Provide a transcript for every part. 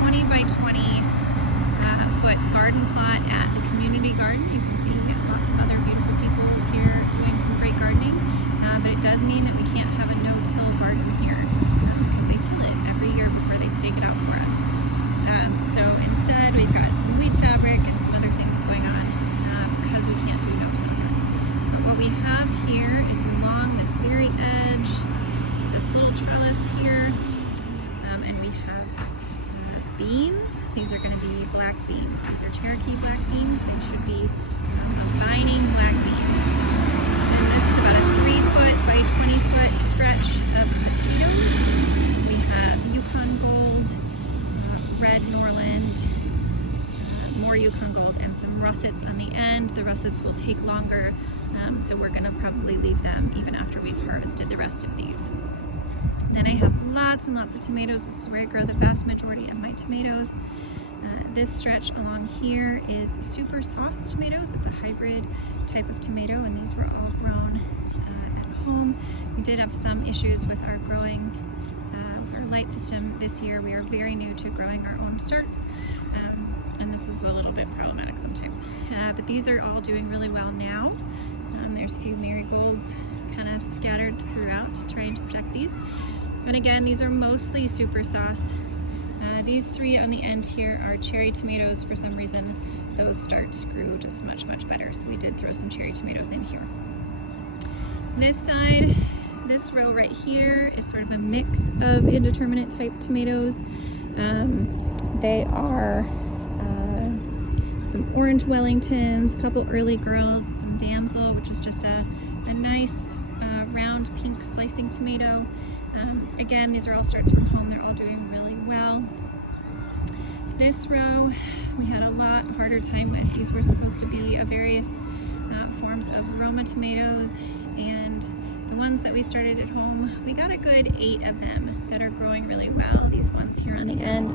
20 by 20 foot garden plot at the community garden. You can see lots of other beautiful people here doing some great gardening, but it does mean that we can't have a no-till garden here because they till it every year before they stake it out for us. So instead we've got some weed fabric and some other things going on because we can't do no-till here. But what we have here is along this very edge, this little trellis here, and we have beans. These are going to be black beans. These are Cherokee black beans. They should be a vining black bean. And this is about a 3-foot by 20-foot stretch of potatoes. We have Yukon Gold, Red Norland, more Yukon Gold, and some russets on the end. The russets will take longer, so we're going to probably leave them even after we've harvested the rest of these. Then I have lots and lots of tomatoes. This is where I grow the vast majority of my tomatoes. This stretch along here is super sauce tomatoes. It's a hybrid type of tomato, and these were all grown at home. We did have some issues with our growing, with our light system this year. We are very new to growing our own starts, and this is a little bit problematic sometimes. But these are all doing really well now. There's a few marigolds kind of scattered throughout, trying to protect these. And again, these are mostly super sauce. These three on the end here are cherry tomatoes. For some reason, those starts grew just much better, so we did throw some cherry tomatoes in here. This side, this row right here is sort of a mix of indeterminate type tomatoes. They are some orange Wellingtons, a couple early girls, some damsel, which is just a nice round pink slicing tomato. Again, these are all starts from home. They're all doing really well. This row, we had a lot harder time with. These were supposed to be various forms of Roma tomatoes, and the ones that we started at home, we got a good 8 of them that are growing really well, these ones here on the end,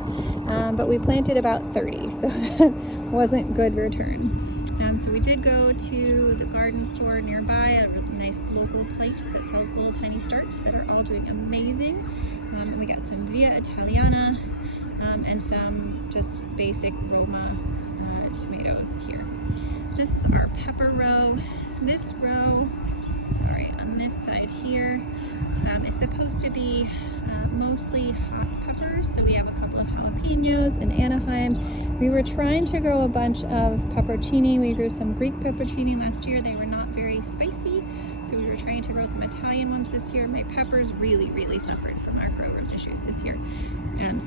but we planted about 30, so that wasn't good return. So we did go to the garden store nearby, a really nice local place that sells little tiny starts that are all doing amazing. We got some Via Italiana and some just basic Roma tomatoes here. This is our pepper row. This row, sorry, on this side here, is supposed to be mostly hot peppers. So we have a couple of jalapenos in Anaheim. We were trying to grow a bunch of peppercini. We grew some Greek peppercini last year. They were not very spicy, so we were trying to grow some Italian ones this year. My peppers really suffered from our grow room issues this year,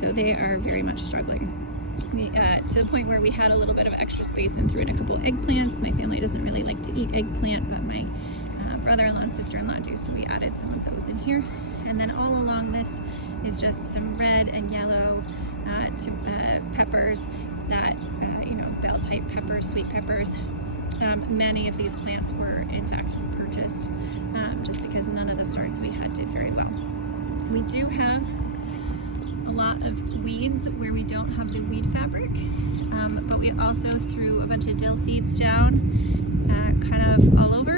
so they are very much struggling. To the point where we had a little bit of extra space and threw in a couple eggplants. My family doesn't really like to eat eggplant, but my brother-in-law and sister-in-law do, so we added some of those in here. And then all along this is just some red and yellow peppers that, bell type peppers, sweet peppers. Many of these plants were in fact purchased just because none of the starts we had did very well. We do have a lot of weeds where we don't have the weed fabric, but we also threw a bunch of dill seeds down kind of all over.